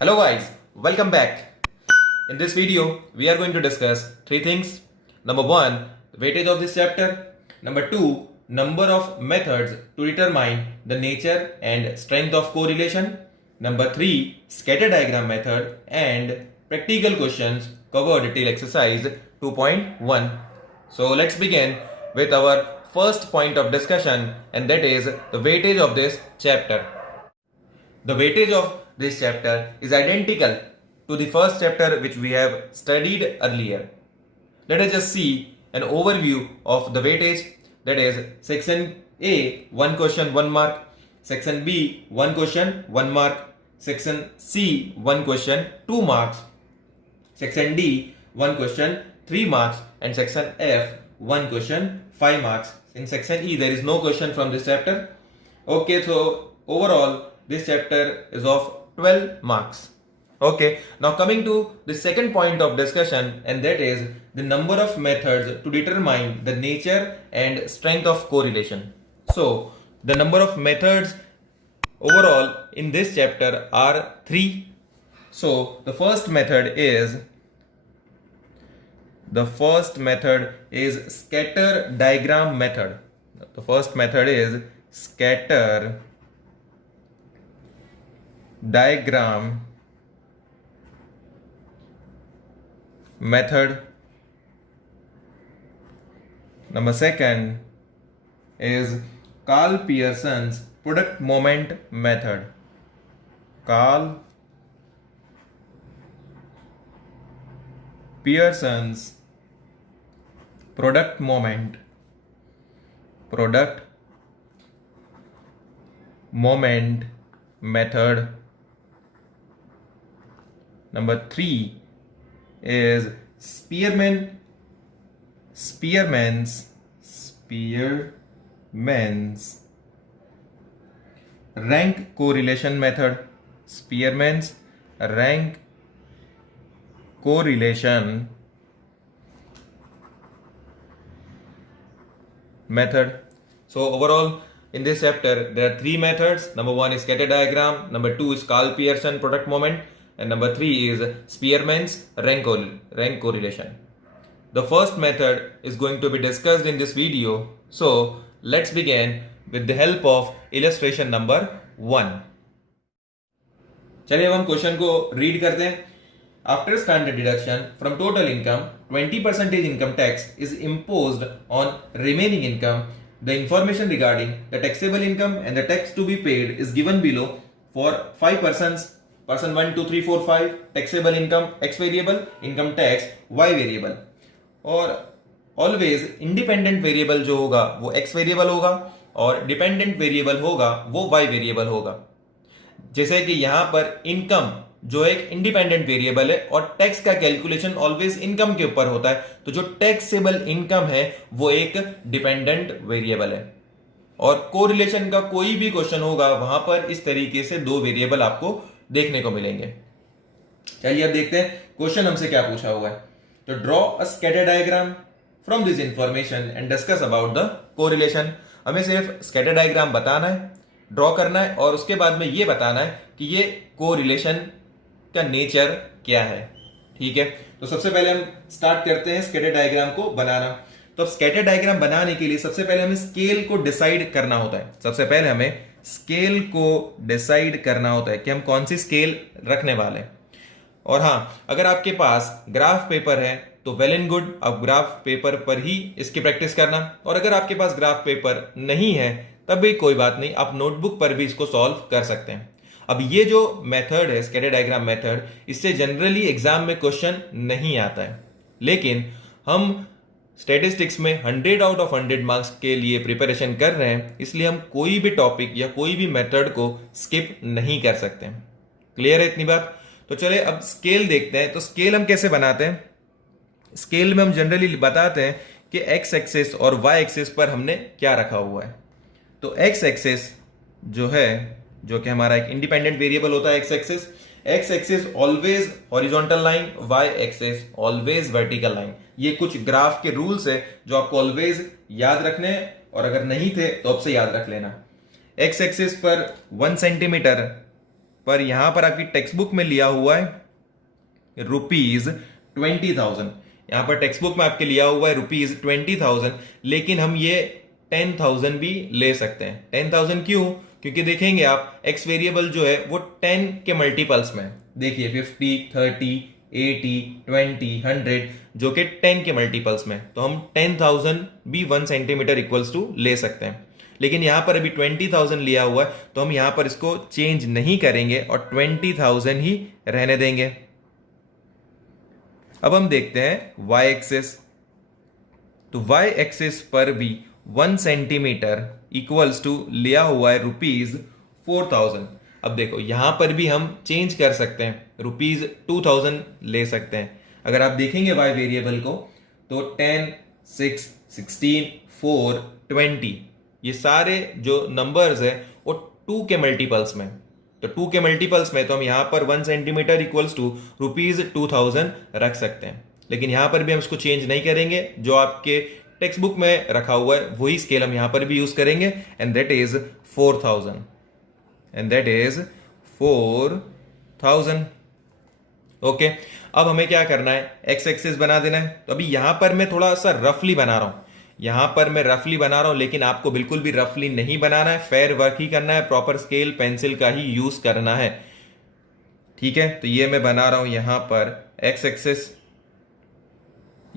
Hello guys, welcome back. In this video, we are going to discuss three things. Number one, the weightage of this chapter. Number two, number of methods to determine the nature and strength of correlation. Number three, scatter diagram method and practical questions cover detail exercise 2.1. So let's begin with our first point of discussion, and that is the weightage of this chapter. The weightage of this chapter is identical to the first chapter which we have studied earlier. Let us just see an overview of the weightage. That is, section A 1 question 1 mark, section B 1 question 1 mark, section C 1 question 2 marks, section D 1 question 3 marks, and section F 1 question 5 marks. In section E there is no question from this chapter. Okay, so overall this chapter is of 12 marks. Okay, now coming to the second point of discussion, and that is the number of methods to determine the nature and strength of correlation. So the number of methods overall in this chapter are 3. So the first method is scatter diagram method. The first method is scatter diagram method. Number second is Carl Pearson's product moment method. Carl Pearson's product moment method. Number 3 is Spearman's rank correlation method. Spearman's rank correlation method. So overall in this chapter there are 3 methods. Number 1 is scatter diagram, number 2 is Carl Pearson product moment, and number 3 is Spearman's rank correlation. The first method is going to be discussed in this video. So let's begin with the help of illustration number 1. चलिए अब हम question को read करते हैं. After standard deduction from total income, 20% income tax is imposed on remaining income. The information regarding the taxable income and the tax to be paid is given below. For 5 persons, person 1, 2, 3, 4, 5, taxable income X variable, income tax Y variable. और always independent variable जो होगा वो X variable होगा और dependent variable होगा वो Y variable होगा. जैसे कि यहां पर इनकम जो एक इंडिपेंडेंट वेरिएबल है और टैक्स का कैलकुलेशन ऑलवेज इनकम के ऊपर होता है, तो जो टैक्सेबल इनकम है वो एक डिपेंडेंट वेरिएबल है. और कोरिलेशन का कोई भी क्वेश्चन होगा वहां पर इस तरीके से 2 वेरिएबल आपको देखने को मिलेंगे. चलिए अब देखते हैं क्वेश्चन हमसे क्या पूछा हुआ है. तो draw a scatter diagram from this information and discuss about the correlation. हमें सिर्फ स्कैटर डायग्राम बताना है, ड्रॉ करना है और उसके बाद में ये बताना है कि ये कोरिलेशन का नेचर क्या है. ठीक है, तो सबसे पहले हम स्टार्ट करते हैं स्कैटर डायग्राम को बनाना. तो अब स्कैटर डायग्राम बनाने के लिए सबसे पहले हमें स्केल को डिसाइड करना होता है. सबसे पहले हमें स्केल को डिसाइड करना होता है कि हम कौन सी स्केल रखने वाले हैं. और हाँ, अगर आपके पास ग्राफ पेपर है तो वेल एंड गुड, आप ग्राफ पेपर पर ही इसकी प्रैक्टिस करना. और अगर आपके पास ग्राफ पेपर नहीं है तब भी कोई बात नहीं, आप नोटबुक पर भी इसको सॉल्व कर सकते हैं. अब ये जो मेथड है स्कैटर डायग्राम मेथड, इससे जनरली एग्जाम में क्वेश्चन नहीं आता है, लेकिन हम स्टैटिस्टिक्स में 100 आउट ऑफ 100 मार्क्स के लिए प्रिपरेशन कर रहे हैं, इसलिए हम कोई भी टॉपिक या कोई भी मेथड को स्किप नहीं कर सकते. क्लियर है इतनी बात? तो चलिए अब स्केल देखते हैं. तो स्केल हम कैसे बनाते हैं? स्केल में हम जनरली बताते हैं कि एक्स एक्सिस और वाई एक्सिस पर हमने क्या रखा हुआ है. तो एक्स एक्सिस जो है, जो कि हमारा एक इंडिपेंडेंट वेरिएबल होता है X axis always horizontal line, Y axis always vertical line. ये कुछ ग्राफ के रूल्स है जो आपको ऑलवेज याद रखने हैं, और अगर नहीं थे तो अब से याद रख लेना. एक्स एक्सिस पर 1 सेंटीमीटर पर यहां पर आपकी टेक्स्ट बुक में लिया हुआ है ₹20,000। यहां पर टेक्स्ट बुक में आपके लिया हुआ है ₹20,000, लेकिन हम ये 10,000 भी ले सकते हैं। 10,000 क्यों? क्योंकि देखेंगे आप एक्स वेरिएबल जो है वो 10 के मल्टीपल्स में है। देखिए 50, 30, 80, 20, 100 जो कि 10 के मल्टीपल्स में, तो हम 10,000 भी 1 सेंटीमीटर इक्वल्स टू ले सकते हैं। लेकिन यहां पर अभी 20,000 लिया हुआ है, तो हम यहां पर इसको चेंज नहीं करेंगे और 20,000 ही रहने देंगे। अब हम देखते हैं y एक्सिस। तो y एक्सिस पर भी 1 सेंटीमीटर इक्वल्स टू लिया हुआ है ₹4,000। अब देखो यहां पर भी हम चेंज कर सकते हैं, ₹2,000 ले सकते हैं। अगर आप देखेंगे y वेरिएबल को तो 10, 6, 16, 4, 20 ये सारे जो नंबर्स है वो 2 के मल्टीपल्स में, तो 2 के मल्टीपल्स में, तो हम यहां पर 1 सेंटीमीटर इक्वल्स टू ₹2,000 रख सकते हैं। लेकिन यहां पर भी हम इसको चेंज नहीं करेंगे, जो आपके टेक्स्ट बुक में रखा हुआ है वही स्केल हम यहां पर भी यूज करेंगे, and that is 4,000, and that is 4,000। Okay, अब हमें क्या करना है, एक्स एक्सिस बना देना है। तो अभी यहां पर मैं थोड़ा सा रफली बना रहा हूं, यहां पर मैं रफली बना रहा हूं, लेकिन आपको बिल्कुल भी रफली नहीं बनाना है, फेयर वर्क ही करना है, प्रॉपर स्केल पेंसिल का ही यूज करना है। ठीक है, तो ये मैं बना रहा हूं यहां पर एक्स एक्सिस,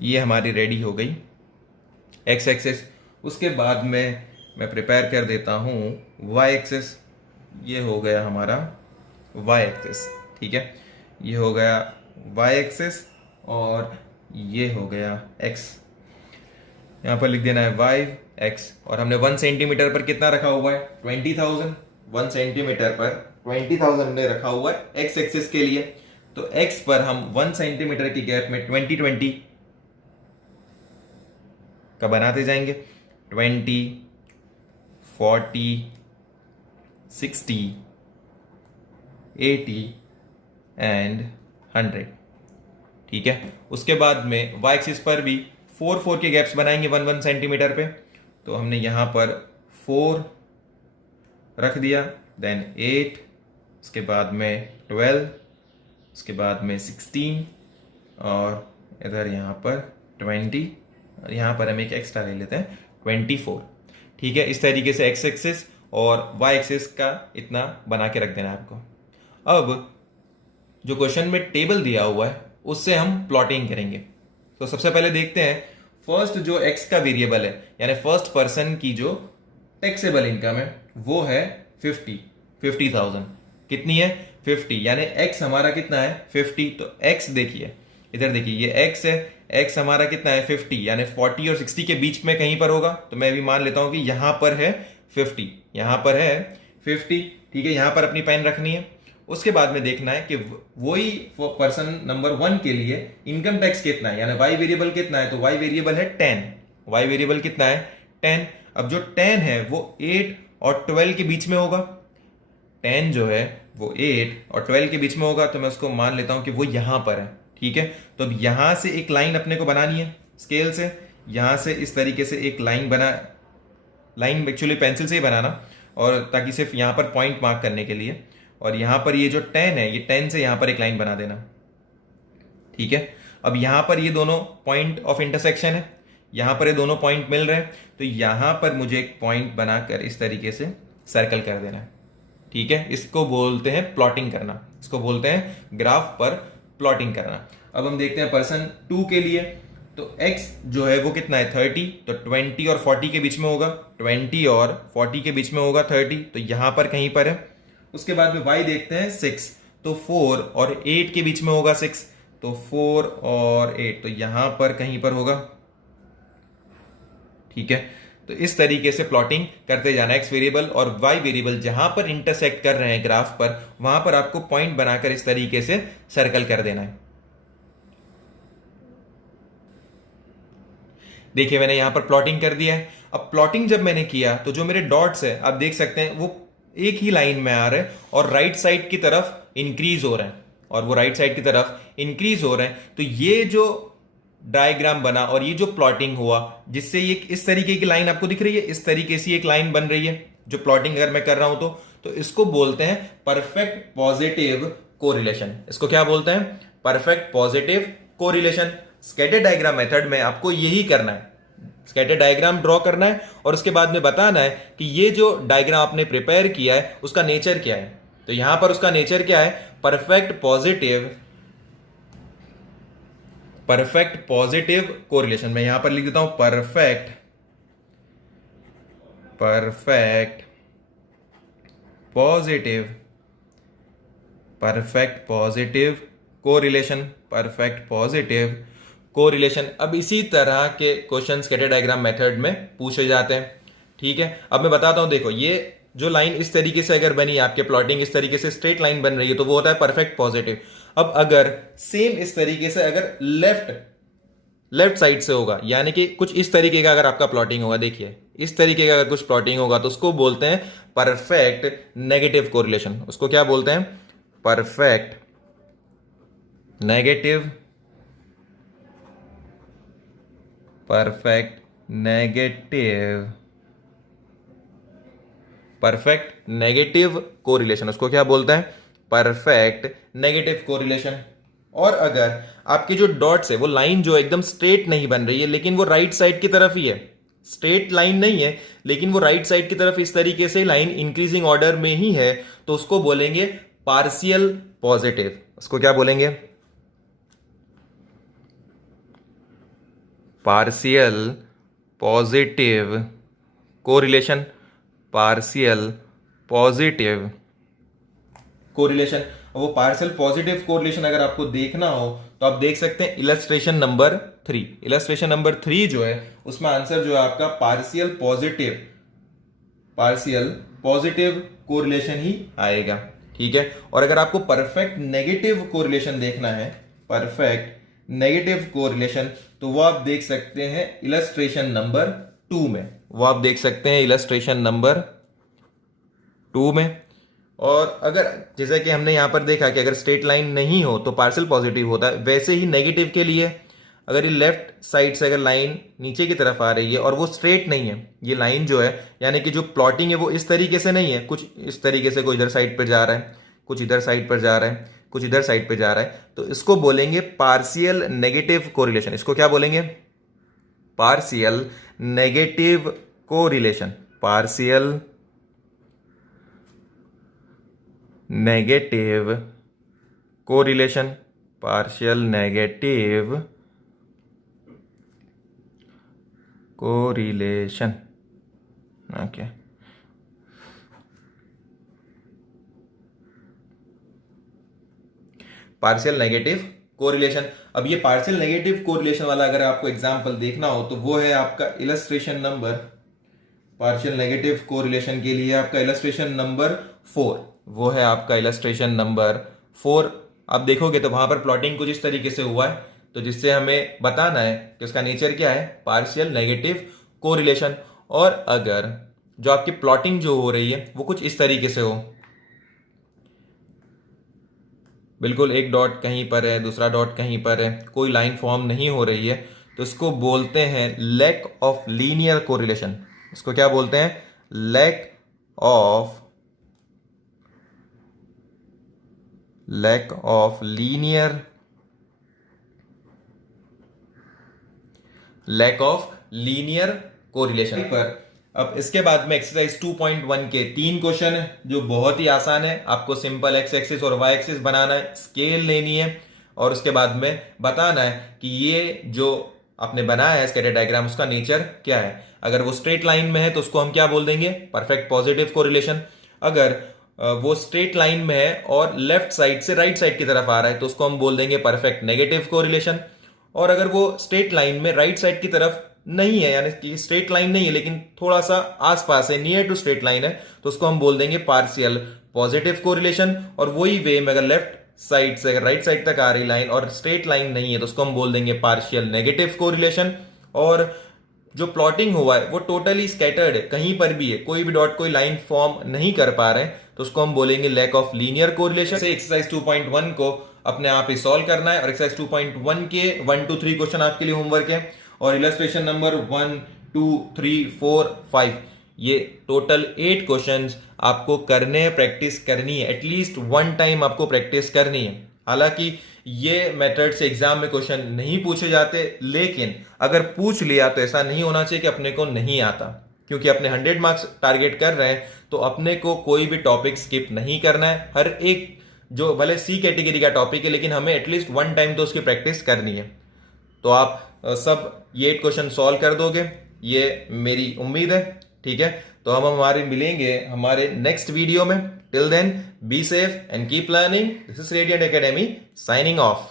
ये हमारी रेडी हो गई एक्स एक्सिस। उसके बाद में मैं प्रिपेयर कर देता हूं वाई एक्सिस, ये हो गया हमारा वाई एक्सिस। ठीक है, ये हो गया वाई एक्सिस और ये हो गया एक्स। यहां पर लिख देना है वाई एक्स, और हमने 1 सेंटीमीटर पर कितना रखा हुआ है, 20,000। 1 सेंटीमीटर पर 20,000 हमने रखा हुआ है एक्स एक्सिस के लिए। तो एक्स पर हम 1 सेंटीमीटर की गैप में 20 का बनाते जाएंगे, 20, 40, 60, 80 एंड 100। ठीक है, उसके बाद में वाई एक्सिस पर भी 4 के गैप्स बनाएंगे 1 सेंटीमीटर पे। तो हमने यहां पर 4 रख दिया, देन 8, उसके बाद में 12, उसके बाद में 16 और इधर यहां पर 20, और यहां पर हम एक एक्स्ट्रा ले लेते हैं 24। ठीक है, इस तरीके से एक्स एक्सिस और वाई एक्सिस का इतना बना के रख देना है आपको। अब जो क्वेश्चन में टेबल दिया हुआ है उससे हम प्लॉटिंग करेंगे। तो सबसे पहले देखते हैं फर्स्ट जो एक्स का वेरिएबल है, यानी फर्स्ट पर्सन की जो टैक्सेबल इनकम है वो है 50,000। कितनी है, 50, यानी एक्स हमारा कितना है 50। तो एक्स देखिए, इधर देखिए, ये एक्स है, एक्स हमारा कितना है 50, यानी 40 और 60 के बीच में कहीं पर होगा। तो मैं भी मान लेता हूं कि यहां पर है 50, यहां पर है 50। ठीक है, यहां पर अपनी पेन रखनी है। उसके बाद में देखना है कि वही पर्सन नंबर 1 के लिए इनकम टैक्स कितना है, यानी वाई वेरिएबल कितना है। तो वाई वेरिएबल है 10, वाई वेरिएबल कितना है 10। अब जो 10 है वो 8 और 12 के बीच में होगा, 10 जो है वो 8 और 12 के बीच में होगा। तो मैं उसको मान लेता हूं कि वो यहां पर है। ठीक है, तो अब यहां से एक लाइन अपने को बनानी है स्केल से, यहां से इस तरीके से एक लाइन बना, लाइन एक्चुअली पेंसिल से ही बनाना, और ताकि सिर्फ यहां पर पॉइंट मार्क करने के लिए। और यहां पर ये जो 10 है, ये 10 से यहां पर एक लाइन बना देना। ठीक है, अब यहां पर ये दोनों पॉइंट ऑफ इंटरसेक्शन है, यहां पर ये दोनों पॉइंट मिल रहे हैं, तो यहां पर मुझे एक पॉइंट बनाकर इस तरीके से सर्कल कर देना है। ठीक है, इसको बोलते हैं प्लॉटिंग करना, इसको बोलते हैं ग्राफ पर प्लॉटिंग करना। अब हम देखते हैं पर्सन 2 के लिए। तो x जो है वो कितना है 30, तो 20 और 40 के बीच में होगा, 20 और 40 के बीच में होगा 30, तो यहां पर कहीं पर है। उसके बाद में y देखते हैं 6, तो 4 और 8 के बीच में होगा 6, तो 4 और 8, तो यहां पर कहीं पर होगा। ठीक है, तो इस तरीके से प्लॉटिंग करते जाना, एक्स वेरिएबल और वाई वेरिएबल जहां पर इंटरसेक्ट कर रहे हैं ग्राफ पर, वहां पर आपको पॉइंट बनाकर इस तरीके से सर्कल कर देना है। देखिए मैंने यहां पर प्लॉटिंग कर दिया है। अब प्लॉटिंग जब मैंने किया तो जो मेरे डॉट्स है आप देख सकते हैं वो एक ही लाइन में आ रहे हैं और राइट साइड की तरफ इंक्रीज हो रहे हैं, और वो राइट साइड की तरफ इंक्रीज हो रहे हैं। तो ये जो डायग्राम बना और ये जो प्लॉटिंग हुआ, जिससे ये इस तरीके की लाइन आपको दिख रही है, इस तरीके से एक लाइन बन रही है जो प्लॉटिंग अगर मैं कर रहा हूं तो इसको बोलते हैं परफेक्ट पॉजिटिव कोरिलेशन। इसको क्या बोलते हैं? Perfect positive correlation. Scatter diagram method में आपको यही करना है, स्कैटर डायग्राम ड्रॉ करना है और उसके बाद में बताना है कि ये जो डायग्राम आपने प्रिपेयर किया है उसका नेचर क्या है। तो यहां पर उसका नेचर क्या है? Perfect positive correlation. मैं यहां पर लिख देता हूं परफेक्ट पॉजिटिव कोरिलेशन। अब इसी तरह के क्वेश्चन स्कैटर डायग्राम मेथड में पूछे जाते हैं। ठीक है, अब मैं बताता हूं। देखो, ये जो लाइन इस तरीके से अगर बनी, आपके प्लॉटिंग इस तरीके से स्ट्रेट लाइन बन रही है, तो वो होता है परफेक्ट पॉजिटिव। अब अगर सेम इस तरीके से अगर लेफ्ट साइड से होगा, यानी कि कुछ इस तरीके का अगर आपका प्लॉटिंग होगा, देखिए इस तरीके का अगर कुछ प्लॉटिंग होगा, तो उसको बोलते हैं परफेक्ट नेगेटिव कोरिलेशन। उसको क्या बोलते हैं? Perfect negative correlation. उसको क्या बोलते हैं? Perfect negative correlation. और अगर आपकी जो डॉट्स है, वो लाइन जो एकदम स्ट्रेट नहीं बन रही है, लेकिन वो राइट साइड की तरफ ही है, स्ट्रेट लाइन नहीं है लेकिन वो राइट साइड की तरफ इस तरीके से लाइन इंक्रीजिंग ऑर्डर में ही है, तो उसको बोलेंगे पार्शियल पॉजिटिव। उसको क्या बोलेंगे? Partial positive correlation. वो पार्शियल पॉजिटिव कोरिलेशन अगर आपको देखना हो तो आप देख सकते हैं इलस्ट्रेशन नंबर 3 जो है, उसमें आंसर जो है आपका पार्शियल पॉजिटिव कोरिलेशन ही आएगा। ठीक है, और अगर आपको परफेक्ट नेगेटिव कोरिलेशन देखना है, तो वो आप देख सकते हैं इलस्ट्रेशन नंबर 2 में। और अगर जैसा कि हमने यहां पर देखा कि अगर स्ट्रेट लाइन नहीं हो तो पार्शियल पॉजिटिव होता है, वैसे ही नेगेटिव के लिए अगर ये लेफ्ट साइड से अगर लाइन नीचे की तरफ आ रही है और वो स्ट्रेट नहीं है, ये लाइन जो है, यानी कि जो प्लॉटिंग है वो इस तरीके से नहीं है, कुछ इस तरीके से, कोई इधर साइड पर जा रहा है, कुछ इधर साइड पर जा रहा है, कुछ इधर साइड पे जा रहा है, तो इसको बोलेंगे पार्शियल नेगेटिव कोरिलेशन। इसको क्या बोलेंगे? Partial negative correlation. Okay. Partial negative correlation. अब ये पार्शियल नेगेटिव कोरिलेशन वाला अगर आपको एग्जांपल देखना हो तो वो है आपका illustration number, partial negative correlation के लिए आपका इलस्ट्रेशन नंबर 4, वो है आपका इलस्ट्रेशन नंबर 4। आप देखोगे तो वहां पर प्लॉटिंग कुछ इस तरीके से हुआ है, तो जिससे हमें बताना है कि उसका नेचर क्या है, पार्शियल नेगेटिव कोरिलेशन। और अगर जो आपकी प्लॉटिंग जो हो रही है वो कुछ इस तरीके से हो, बिल्कुल एक डॉट कहीं पर है, दूसरा डॉट कहीं पर है, कोई लाइन फॉर्म नहीं हो रही है, तो इसको बोलते हैं लैक ऑफ लीनियर कोरिलेशन। इसको क्या बोलते हैं? लैक ऑफ लीनियर कोरिलेशन पर। अब इसके बाद में एक्सरसाइज 2.1 के 3 क्वेश्चन है जो बहुत ही आसान है। आपको सिंपल एक्स एक्सिस और वाई एक्सिस बनाना है, स्केल लेनी है और उसके बाद में बताना है कि ये जो आपने बनाया है स्कैटर डायग्राम, उसका नेचर क्या है। अगर वो स्ट्रेट लाइन में है तो उसको हम क्या बोल देंगे? Perfect positive correlation. अगर वो स्ट्रेट लाइन में है और लेफ्ट साइड से राइट साइड की तरफ आ रहा है तो उसको हम बोल देंगे परफेक्ट नेगेटिव कोरिलेशन। और अगर वो स्ट्रेट लाइन में राइट साइड की तरफ नहीं है, यानी कि स्ट्रेट लाइन नहीं है लेकिन थोड़ा सा आसपास है, नियर टू स्ट्रेट लाइन है, तो उसको हम बोल देंगे पार्शियल पॉजिटिव कोरिलेशन। और वही वे में अगर लेफ्ट साइड से अगर राइट साइड तक आ रही लाइन और स्ट्रेट लाइन नहीं है तो उसको हम बोल देंगे पार्शियल नेगेटिव कोरिलेशन। और जो प्लॉटिंग हुआ है वो टोटली स्कैटर्ड है, कहीं पर भी है, कोई भी डॉट कोई लाइन फॉर्म नहीं कर पा रहे हैं, तो उसको हम बोलेंगे लैक ऑफ लीनियर कोरिलेशन। से एक्सरसाइज 2.1 को अपने आप ही सॉल्व करना है और एक्सरसाइज 2.1 के 1 to 3 क्वेश्चन आपके लिए होमवर्क है और इलस्ट्रेशन नंबर 1, 2, 3, 4, 5 ये टोटल 8 क्वेश्चंस आपको करने हैं, प्रैक्टिस करनी है, एटलीस्ट 1 टाइम आपको प्रैक्टिस करनी है। हालांकि ये मेथड से एग्जाम में क्वेश्चन नहीं पूछे जाते, लेकिन अगर पूछ लिया तो ऐसा नहीं होना चाहिए कि अपने को नहीं आता, क्योंकि अपने 100 मार्क्स टारगेट कर रहे हैं तो अपने को कोई भी टॉपिक स्किप नहीं करना है। हर एक जो भले सी कैटेगरी का टॉपिक है, लेकिन हमें एटलीस्ट 1 टाइम तो उसकी प्रैक्टिस करनी है। तो आप सब ये 8 क्वेश्चन सॉल्व कर दोगे, ये मेरी उम्मीद है। ठीक है, तो हम हमारे मिलेंगे हमारे नेक्स्ट वीडियो में। Till then be safe and keep learning. This is Radiant Academy signing of.